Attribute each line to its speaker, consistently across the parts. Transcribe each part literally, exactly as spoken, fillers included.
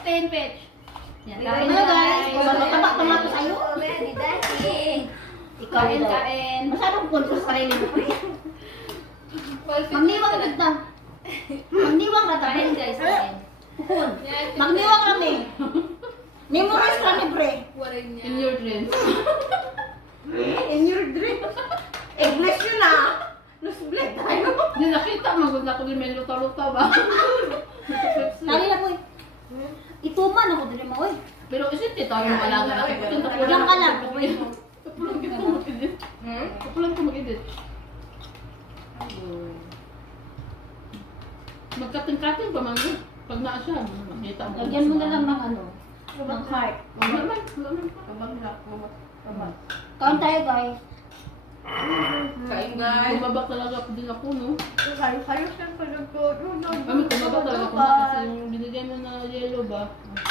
Speaker 1: sixteen, Pitch. Yan, kain
Speaker 2: Kain
Speaker 1: na
Speaker 2: na, guys.
Speaker 1: guys.
Speaker 2: Kung matabak naman ako sa'yo.
Speaker 3: Ready, Daddy.
Speaker 2: Ikaw
Speaker 1: Kain,
Speaker 2: daw.
Speaker 1: kain.
Speaker 2: Masyadong conscious sa sarili mo, pre. Magniwang na ta. Magniwang na ta, pre.
Speaker 1: Kain, guys, kain.
Speaker 2: Pukul. Magniwang kami. Memories kami, pre.
Speaker 1: In your dreams.
Speaker 2: In your dream. English yun ah. Nusblet tayo.
Speaker 1: Hindi nakita, magod na ko din may luta-luta ba?
Speaker 2: Tali na po eh. Ituman ako din mo eh.
Speaker 1: Pero isip ti tayo yung alaga na kita.
Speaker 2: Diyan ka lang.
Speaker 1: Kapulang kita mag-edit. Kapulang ka mag-edit. Magkating-kating pa man yun. Pag naa siya, makita mo.
Speaker 2: Lagyan mo na lang ng ano. Ng heart.
Speaker 1: Wala man, wala man.
Speaker 2: Kain tayo guys.
Speaker 3: Kain, guys.
Speaker 1: Kumaba talaga din ako, no?
Speaker 3: Kayo siya pa nagpuro.
Speaker 1: Kami kumaba talaga ako na kasi yung binigay mo na yellow ba?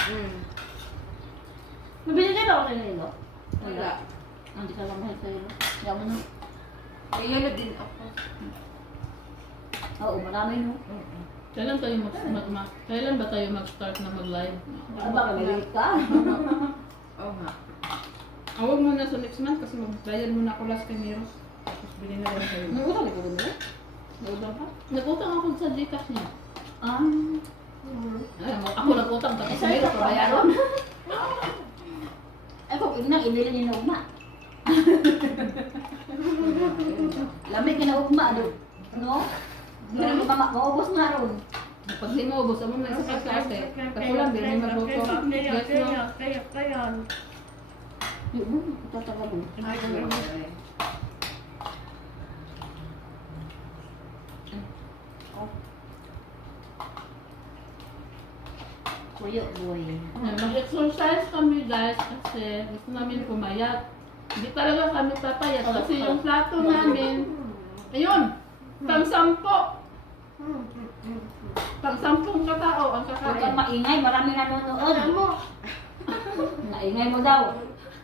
Speaker 2: Mabili ka ba ako ng ilo?
Speaker 3: Wala.
Speaker 2: Hindi ka lang mahal sa ilo. Yaw mo na.
Speaker 3: May yelo din ako.
Speaker 2: Oo, marami no.
Speaker 1: Kailan tayo mag, mag, mag kailan ba tayo mag-start na mag-live?
Speaker 2: Aba, may late ka.
Speaker 3: Oo nga.
Speaker 1: Awag mo na sa next month kasi magbayad muna ako last kay Miros. Tapos bilhin na rin kayo.
Speaker 2: Nangutang ikaw din eh?
Speaker 1: Nagutang ka? Nagutang ako sa Gcash niya.
Speaker 2: Ah.
Speaker 1: Ay, ako nagutang tapos sa Miros pabayaran.
Speaker 2: Ay, kung inang inili ni na ugma. Lamig ka na ugma, ano? No? Hindi na mama, maubos na ron.
Speaker 1: Pag di mo ubos, amo na sa klase. Kasi lang, din may magluto. Yes, no?
Speaker 3: Kaya, kaya.
Speaker 2: Yung, tatagal mo. Kuya, boy.
Speaker 1: Ay, mag-exercise kami guys kasi gusto namin pumayat. Hindi talaga kami papayat kasi yung plato namin, ayun, pang sampo. Pang sampung katao ang
Speaker 2: Huwag kang
Speaker 1: kakain.
Speaker 2: maingay, marami nanonood. Naingay mo daw.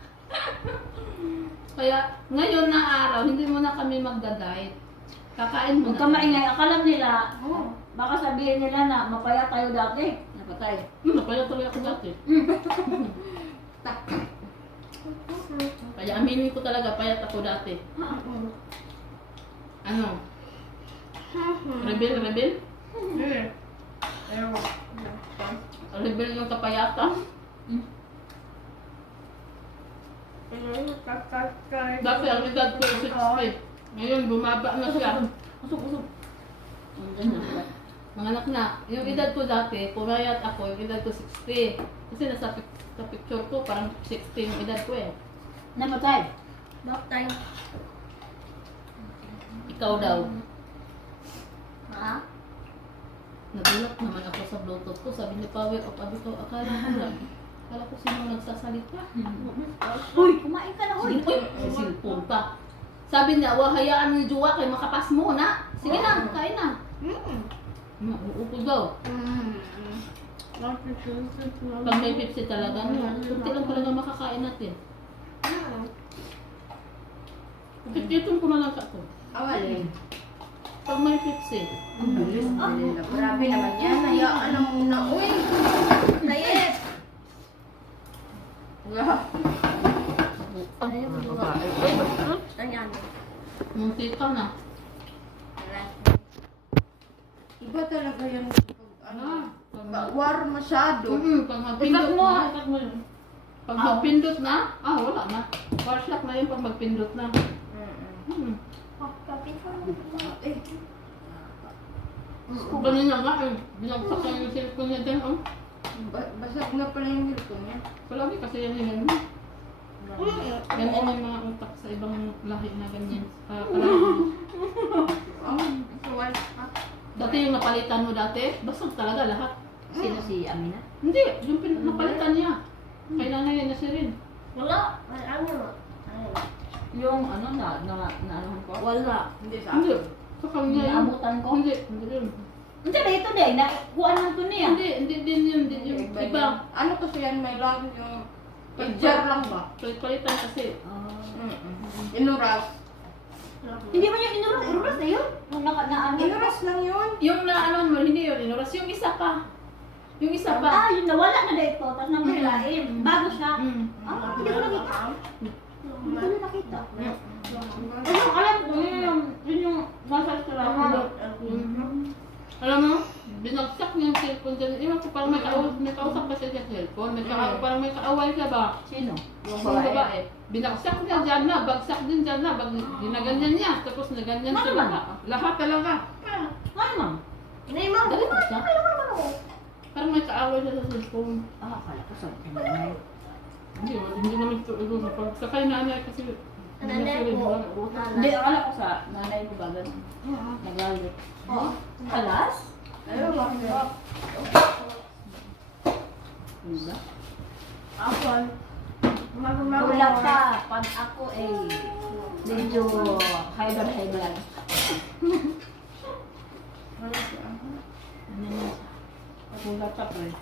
Speaker 1: Kaya ngayon na araw, hindi mo na kami magda-diet. Kakain mo
Speaker 2: Huwag
Speaker 1: na.
Speaker 2: kang maingay. Akala nila, baka sabihin nila na mapayat tayo dati. Napatay.
Speaker 1: Hmm, napayat tuloy ako dati. Kaya aminin ko talaga, payat ako dati. Ano? Rebel, rebel? Rebel yung kapayatan? Dati ang edad ko sixty. Ngayon bumaba na siya.
Speaker 2: Usok, usok. Andyan na.
Speaker 1: Mga anak na, yung edad ko dati, pumayat ako, yung edad ko sixty. Kasi nasa pic- sa picture ko, parang sixty yung edad ko eh.
Speaker 2: Napatay.
Speaker 3: Bakit
Speaker 1: Ikaw daw.
Speaker 2: Ha?
Speaker 1: Nagulat naman ako sa Bluetooth ko. Sabi niya, power up. Sabi ko, akala ko lang. Akala ko sino nagsasalita.
Speaker 2: Uy, kumain ka na, uy.
Speaker 1: Uy, si cellphone pa. Sabi niya, wah, hayaan ni Juwa kay makapas mo na. Sige na, kain na. Uupo daw. Pag may Pepsi talaga, no, kunti lang talaga makakain natin. Kititong ko na lang ako.
Speaker 3: Awalin.
Speaker 1: Pag may Pepsi.
Speaker 3: Grabe naman yan. Hayaan na muna. Uy! Diet! Ayan.
Speaker 1: Munti ka na.
Speaker 3: Iba talaga yan.
Speaker 1: Ah, pag-
Speaker 3: War masyado.
Speaker 1: Mm, pag magpindot
Speaker 2: Ikat mo,
Speaker 1: na.
Speaker 2: ikat mo.
Speaker 1: Pag magpindot na, ah, wala na. Power shock na yun pag magpindot na. Hmm.
Speaker 3: Eh,
Speaker 1: Kanina nga, eh, binagsak na yung cellphone niya din, oh.
Speaker 3: ba- basag na pala yung hilto niya.
Speaker 1: Palagi kasi yan yun. Ganyan yung mga utak sa ibang lahi na ganyan. Ah, palagi.
Speaker 3: Oh, suwal.
Speaker 1: Dati yung napalitan mo dati, basag talaga lahat.
Speaker 2: Sino si Amina?
Speaker 1: Hindi, yung pin- napalitan niya. Kay nanay na siya rin.
Speaker 2: Wala. Ano? Yung ano na, na, na ano ko? Wala.
Speaker 3: Hindi sa
Speaker 1: Hindi. Sa kanya yun.
Speaker 2: Naabutan ko.
Speaker 1: Hindi, hindi yun.
Speaker 2: Hindi ba ito din? Nakuha lang ito niya.
Speaker 1: Hindi, hindi din yun. Hindi yun.
Speaker 3: Iba
Speaker 1: Iba.
Speaker 3: yan. Ano kasi yan, may lang yung picture lang ba?
Speaker 1: Palit-palitan kasi.
Speaker 2: Ah.
Speaker 3: Mm-mm. Inuras.
Speaker 2: Hindi ba yung inuras? Inuras na yun? Nung naka, na ano?
Speaker 3: Inuras lang yun.
Speaker 1: Yung na ano mo, hindi yun. Inuras yung isa pa. Yung isa pa.
Speaker 2: Ah, yun nawala na dito, tapos nang hilain. Bago siya.
Speaker 1: Mm.
Speaker 2: Ah, hindi ko nakita. Hindi ko na nakita. Ano, alam ko, yun yung, yun yung nasa sila.
Speaker 1: Mhm. Alam mo, binagsak niya yung cellphone dyan. Iwan ko parang may, kaus may kausap ba siya sa cellphone? May ka parang may kaaway ka ba?
Speaker 2: Sino?
Speaker 1: Yung babae. Binagsak niya dyan na, bagsak din dyan na, bag, ginaganyan niya. Tapos naganyan siya.
Speaker 2: Ano man?
Speaker 1: Lahat, lahat talaga. Ah,
Speaker 2: Ano ma'am?
Speaker 3: Neymar,
Speaker 1: Dali mo siya? Parang may kaaway siya sa cellphone.
Speaker 2: Ah, akala ko sabi ko na.
Speaker 1: Hindi, hindi naman ito ulo. Sakay nanay kasi. Hindi na siya rin.
Speaker 2: Hindi, akala ko sa nanay mo ba ganun? Nagalit.
Speaker 3: Oo.
Speaker 2: Kalas?
Speaker 3: Ayun, bakit?
Speaker 2: Diba?
Speaker 3: Ako.
Speaker 2: Wala ka. Pag ako eh, medyo high blood, high blood.
Speaker 3: Wala siya.
Speaker 2: Ano na siya? Wala ka pa eh.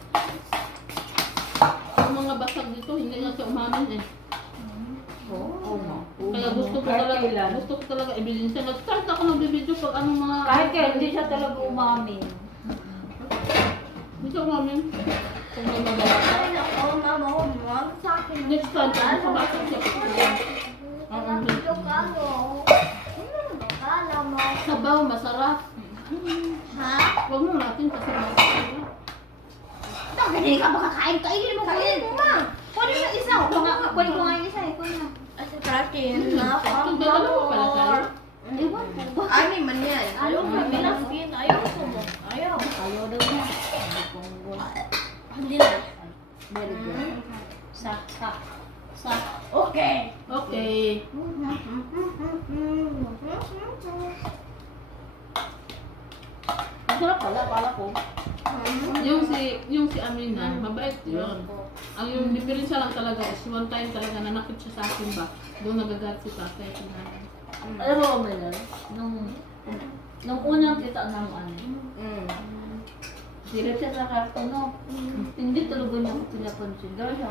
Speaker 1: Yung mga basag dito, hindi na siya umamin eh.
Speaker 2: Oo, oo nga.
Speaker 1: Kaya gusto ko
Speaker 2: Kahit
Speaker 1: talaga,
Speaker 2: kailan.
Speaker 1: gusto ko talaga i-bilhin siya. Nag-start ako nagbibideo pag anong mga...
Speaker 2: Kahit kaya hindi siya talaga umamin.
Speaker 1: Hindi siya umamin. Kung may magalata.
Speaker 3: Ay, nako, mama, huwag sa akin.
Speaker 1: Next time, kung pumasok siya, pagkakas. Oo,
Speaker 3: Video ka, no? Hmm, akala mo.
Speaker 1: sabaw, masarap.
Speaker 3: Ha?
Speaker 1: Huwag mo natin kasi masarap.
Speaker 2: Bakit hindi ka makakain? Kainin mo,
Speaker 3: Kainin mo, ma.
Speaker 2: Kunin mo isa. Kunin ko kunin ko nga yung isa eh. Kunin mo.
Speaker 3: At sa pratin,
Speaker 1: Ito, dalawa mo pala tayo.
Speaker 2: Ewan ko.
Speaker 3: Ano man yan?
Speaker 2: Ayaw mo,
Speaker 3: bilang skin. Ayaw ko mo. Ayaw.
Speaker 2: Ayaw daw niya.
Speaker 3: Hindi na.
Speaker 2: Very good. Sa, sa, sa.
Speaker 3: Okay.
Speaker 1: Okay.
Speaker 2: Masarap pala, pala ko.
Speaker 1: Yung si, yung si Amina, mabait yun. Ang yung diferensya lang talaga is one time talaga nanakit siya sa akin ba, doon nagagat si tatay.
Speaker 2: Alam mo ba na? Nung, nung unang kita ng ano,
Speaker 3: Mm.
Speaker 2: direct siya sa karton, no? Hindi talaga niya ako pinaconsider siya.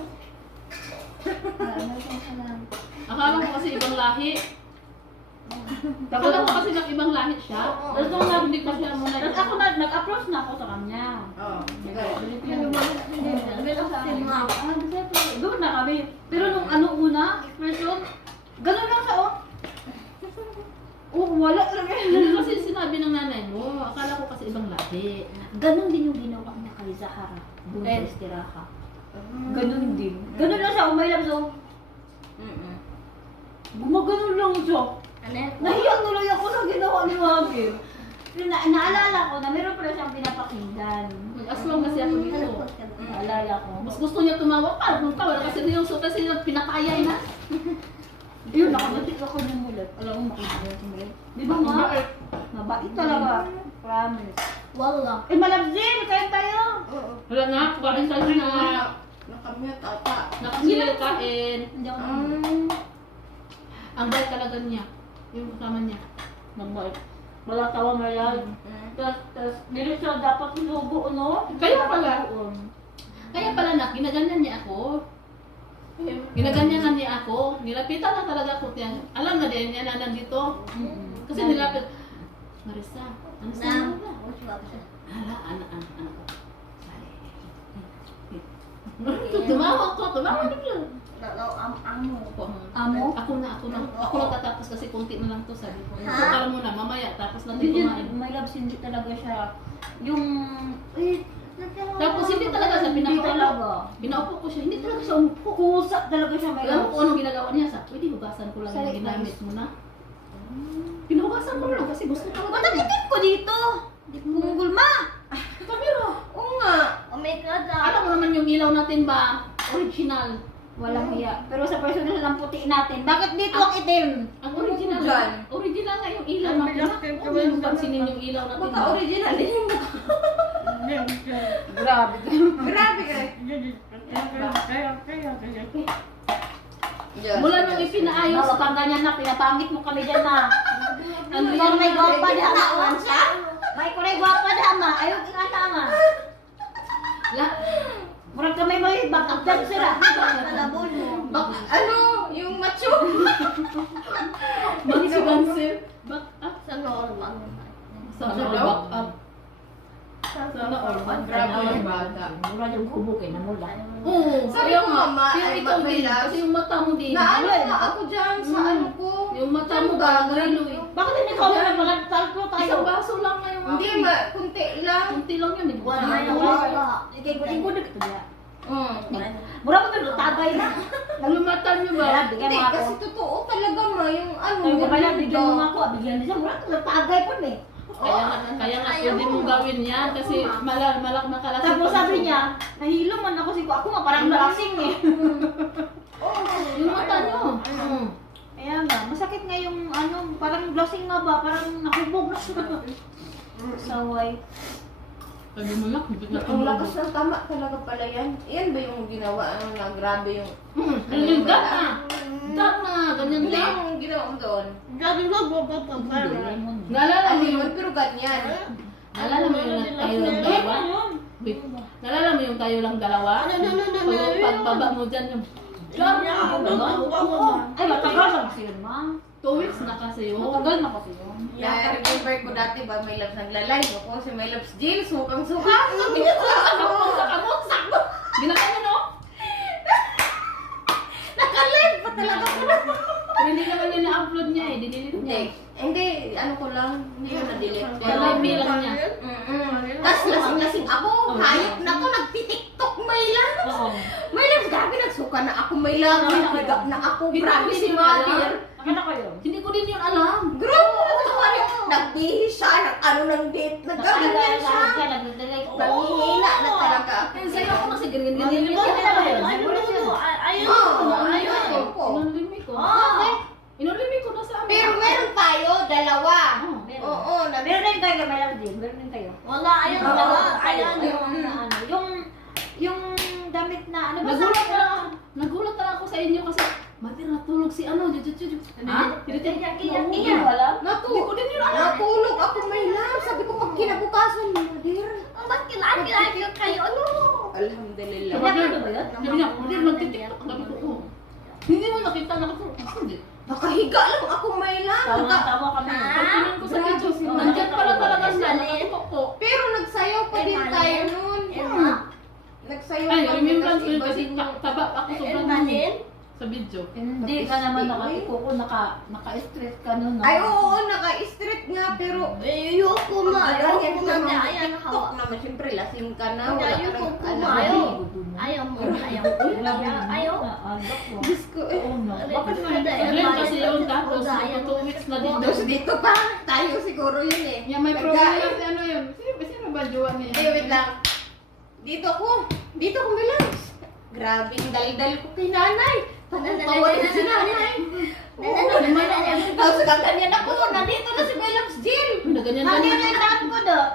Speaker 2: Ano siya sa lang.
Speaker 1: Akala ko kasi ibang lahi. Akala ko kasi ng ibang lahi siya.
Speaker 2: Tapos nung nag-
Speaker 1: Hindi ko siya muna.
Speaker 2: Tapos ako na, nag-approach na ako sa kanya.
Speaker 3: Oh.
Speaker 2: Filipino. Ah, kasi doon na kami. Pero nung ano una, expression, gano'n lang siya, oh. Oh, wala talaga.
Speaker 1: Hindi kasi sinabi ng nanay mo, akala ko kasi ibang lahi.
Speaker 2: Ganon din yung ginawa niya kay Zahara. Doon sa
Speaker 3: Eh.
Speaker 2: Estiraha. Ganon din. Ganon lang siya, umaylap so.
Speaker 3: Mm-mm.
Speaker 2: Gumaganon lang siya.
Speaker 3: Ano yan?
Speaker 2: Nahiya tuloy ako sa ginawa ni Wagir. Na naalala ko na meron pala siyang pinapakinggan.
Speaker 1: Aswang kasi ako dito.
Speaker 2: Naalala ko.
Speaker 1: Mas gusto niya tumawa pa, kung tawa kasi yung so kasi yung pinakayay na.
Speaker 2: Yun, nakagatik ako ng mulat. Alam mo, makikita ko mulat. Di ba nga? Mabait talaga. Promise.
Speaker 3: Wala.
Speaker 2: Eh, malabsin! Kain tayo!
Speaker 3: Oo.
Speaker 1: Wala nga, kukain tayo na.
Speaker 3: Nakamute ata.
Speaker 1: Nakasil kain.
Speaker 2: Hindi ako
Speaker 3: Um,
Speaker 1: Ang bait talaga niya. Yung kasama niya.
Speaker 2: Mabait. Wala tawa malal. Tapos, tapos, meron siya dapat lugo, no?
Speaker 1: Kaya pala.
Speaker 2: Um,
Speaker 1: Kaya pala nak, ginaganyan niya ako. Ginaganyan na niya ako. Nilapitan na talaga ako niya. Alam na din niya na nandito.
Speaker 2: mm-mm.
Speaker 1: Kasi nilapit. Marisa, ano sa
Speaker 3: na.
Speaker 1: mo ba? Hala, anak, anak, anak ko. Tumawa ko, tumawa bigla.
Speaker 3: Ang amo.
Speaker 1: Ako,
Speaker 2: Amo?
Speaker 1: ako na, ako na. Ako na tatapos kasi kunti na lang to, sabi ko.
Speaker 3: Ha?
Speaker 1: So, para muna, mamaya, tapos natin
Speaker 2: Hindi,
Speaker 1: kumain.
Speaker 2: may loves, hindi talaga siya. Yung, eh,
Speaker 1: Tapos hindi talaga siya
Speaker 2: Hindi
Speaker 1: pinaupo.
Speaker 2: talaga.
Speaker 1: Pinaupo ko siya, hindi talaga siya umupo.
Speaker 2: Kusa talaga siya, may
Speaker 1: Alam mo
Speaker 2: loves.
Speaker 1: kung anong ginagawa niya sa, pwede hugasan ko lang
Speaker 2: Sorry,
Speaker 1: yung ginamit
Speaker 2: guys.
Speaker 1: mo na. Pinuhugasan ko lang kasi gusto ko
Speaker 2: Ba't ang itim ko dito? Di ko gulma.
Speaker 1: Kamero.
Speaker 3: Oo nga. Oh my God. ah.
Speaker 1: Alam mo naman yung ilaw natin ba? Original.
Speaker 2: Walang hiya. Pero sa personal ng puti natin, bakit dito ang itim?
Speaker 1: Ang original.
Speaker 3: Dyan.
Speaker 1: Original nga yung ilaw
Speaker 3: Ang
Speaker 1: natin.
Speaker 3: bilang kayo
Speaker 1: Huwag mo pansinin yung ilaw natin.
Speaker 3: Baka original din yung mukha.
Speaker 2: Grabe.
Speaker 3: Grabe ka.
Speaker 1: Mula nung ipinaayos.
Speaker 2: Huwag kang ganyan na, pinapangit mo kami dyan na.
Speaker 1: Ano
Speaker 2: Ikaw
Speaker 1: yan?
Speaker 2: may gwapa na ma. May kuray gwapa na ma. Ayaw ka nga ma.
Speaker 1: La-
Speaker 2: Murag kami may bakit dyan sila.
Speaker 3: Malabon mo. Bak ano? Yung macho.
Speaker 1: Bansi-bansi. Back up.
Speaker 3: Sa normal.
Speaker 1: Sa
Speaker 3: Sa
Speaker 1: ano,
Speaker 3: loob?
Speaker 1: back up.
Speaker 3: Sa
Speaker 1: Sa na all.
Speaker 3: Grabe yung bata.
Speaker 2: Mura yung kubok eh, namula.
Speaker 1: Oo,
Speaker 3: Sabi
Speaker 1: kaya
Speaker 3: ko,
Speaker 1: nga,
Speaker 3: mama,
Speaker 1: kaya
Speaker 3: ay,
Speaker 1: ikaw
Speaker 3: may
Speaker 1: din,
Speaker 3: love.
Speaker 1: kasi yung mata mo din.
Speaker 3: Naano
Speaker 1: wala eh.
Speaker 3: nga ako dyan sa
Speaker 1: Mm.
Speaker 3: ano ko.
Speaker 1: Yung mata mo
Speaker 3: Ano
Speaker 1: ba,
Speaker 3: ba?
Speaker 1: grilo eh.
Speaker 2: Bakit hindi ka wala mga tatlo tayo?
Speaker 1: Isang baso lang nga yung
Speaker 3: Hindi,
Speaker 1: akin.
Speaker 3: ma, kunti lang.
Speaker 1: Kunti lang yun, di ba?
Speaker 2: Wala na wala. Ikay-ikay na ito niya.
Speaker 3: Mm.
Speaker 2: Mura mo ito, tagay na.
Speaker 1: Lumatan niyo ba?
Speaker 2: Kaya bigyan
Speaker 3: Hindi,
Speaker 2: mo ako.
Speaker 3: kasi totoo talaga ma, yung ano.
Speaker 2: Sabi ko pala,
Speaker 3: yung
Speaker 2: bigyan mo
Speaker 3: iba.
Speaker 2: nga ako. Bigyan niya siya, mura ito, tagay po eh.
Speaker 1: Kaya nga, kaya nga pwede mong gawin yan kasi malak malak makalasing.
Speaker 2: Tapos sabi niya, nahilo man ako si ko. Ako nga parang nalasing eh.
Speaker 1: Yung mata niyo. Mm.
Speaker 2: Kaya nga, masakit nga yung ano, parang lasing nga ba, parang nakubog na siya. Saway.
Speaker 1: Sabi mo lang, hindi na
Speaker 3: Ang lakas ng tama talaga pala yan. Yan ba yung ginawa ano, na grabe yung...
Speaker 1: Hmm, yung dat na. Dat na, ganyan
Speaker 3: Hindi
Speaker 1: lang.
Speaker 3: yung ginawa mo doon.
Speaker 1: Naalala
Speaker 3: Ano
Speaker 1: mo
Speaker 3: yun?
Speaker 1: yung,
Speaker 3: Pero ganyan.
Speaker 1: naalala mo yung tayo lang dalawa? Wait, naalala mo yung tayo lang dalawa? Pag pagbaba mo dyan yung, dat na, gano'n.
Speaker 2: Ay, matagal na kasi yun, ma.
Speaker 1: Two weeks na kasi yun.
Speaker 2: Matagal na kasi yun.
Speaker 3: Yeah, remember ko dati ba may labs naglalay ako si may labs Jill, sukang suka. Sabi niya sa
Speaker 1: Sakmo, sakmo, sakmo. Ginaka niya, no?
Speaker 3: Nakalive pa talaga ko na.
Speaker 1: Pero hindi naman yun na-upload niya eh, dinilip
Speaker 3: Hindi,
Speaker 1: niya.
Speaker 3: hindi, ano ko lang, hindi ko na-delete.
Speaker 1: Pero may bilang niya.
Speaker 3: Mm-mm. Tapos lasing-lasing ako, hayop na ako, nagtitiktok may lang.
Speaker 2: Oo.
Speaker 3: May lang, gabi nagsuka na ako, may lang, nagigap na ako,
Speaker 1: Hindi
Speaker 3: grabe
Speaker 1: ko
Speaker 3: si
Speaker 1: din
Speaker 3: mother.
Speaker 2: Nakita ko yun.
Speaker 1: Hindi ko din yun alam.
Speaker 3: Grabe, nagbihis siya, nag ano ng date, nagkaganyan siya. Nangihina na talaga ako.
Speaker 1: Eh, sa'yo ako kasi ganyan
Speaker 2: Hindi
Speaker 1: ganyan.
Speaker 2: ko na ba yun?
Speaker 3: Oo, ayun ko.
Speaker 1: Inulimi ko. Inulimi ko na sa amin.
Speaker 3: Pero meron tayo, dalawa.
Speaker 1: Oo,
Speaker 2: meron.
Speaker 3: Oo, nag-
Speaker 2: Meron din kayo, may lang din. Meron din kayo.
Speaker 4: Wala, ayun
Speaker 3: Oo.
Speaker 4: wala.
Speaker 2: Ayun,
Speaker 4: Ayun.
Speaker 2: yung, na ano, yung, yung damit na, ano ba
Speaker 1: Nagulat na lang. Nagulat na lang ako sa inyo kasi Mati natulog si ano, jud jud jud. Ha? Hindi
Speaker 2: Iyak, iyak, iyak. Wala?
Speaker 3: Natu-
Speaker 1: Hindi ko din yun alam.
Speaker 3: Natulog ako may love. Sabi ko pag kinabukasan mo, dear.
Speaker 4: Ang ba't kilaki-laki kayo? Ano?
Speaker 3: Alhamdulillah.
Speaker 2: Iyak na ba yun?
Speaker 1: Sabi niya, hindi magtitiktok. Sabi ko, oo. Hindi mo nakita na ako. Hindi.
Speaker 3: Nakahiga lang ako may love.
Speaker 2: Tama,
Speaker 3: Naka-
Speaker 2: tama kami.
Speaker 1: Pagtingin ko sa
Speaker 3: grabe
Speaker 1: video,
Speaker 3: si Mama.
Speaker 1: nandyan pala talaga siya. Nakatutok ko.
Speaker 3: Pero nagsayaw pa din tayo noon.
Speaker 4: Emma.
Speaker 3: Nagsayaw
Speaker 1: Ay,
Speaker 3: pa din
Speaker 1: remembrance ko yun kasi
Speaker 3: iba din yung-
Speaker 1: taba ako sobrang
Speaker 4: Emma din?
Speaker 1: sa video.
Speaker 2: Hindi ka naman nakatiko ko, naka, naka-stress ka nun.
Speaker 3: Ay, oo, naka-street nga, pero
Speaker 4: Ayoko
Speaker 3: pag
Speaker 4: ma. Ayoko
Speaker 3: ganyan
Speaker 4: ma.
Speaker 3: naman,
Speaker 4: Ayan,
Speaker 3: TikTok
Speaker 4: hawa.
Speaker 3: naman, siyempre, lasing ka na.
Speaker 4: Hindi,
Speaker 3: Wala ka
Speaker 4: ayoko
Speaker 3: nang
Speaker 4: po,
Speaker 3: alam.
Speaker 4: ayaw. Ayaw mo. Ayaw. Ayaw. Ayaw.
Speaker 3: Diyos ko, eh.
Speaker 2: Bakit mo
Speaker 1: Sabihin kasi yun, tapos
Speaker 4: Ayan.
Speaker 1: two weeks na dito.
Speaker 3: Tapos dito pa, tayo siguro yun eh.
Speaker 1: Yeah, may
Speaker 3: Nagka-
Speaker 1: problem si ano yun. Sino, sino ba jowa niya?
Speaker 3: Hindi, wait lang. Dito ako. Dito ako bilang. Grabe, ang dal-dal ko kay nanay. Tawa na si nanay. Tapos kaganyan ako. Nandito na si Belams Jill.
Speaker 1: Naganyan
Speaker 2: Ano
Speaker 1: ganyan.
Speaker 2: yung daan ko do?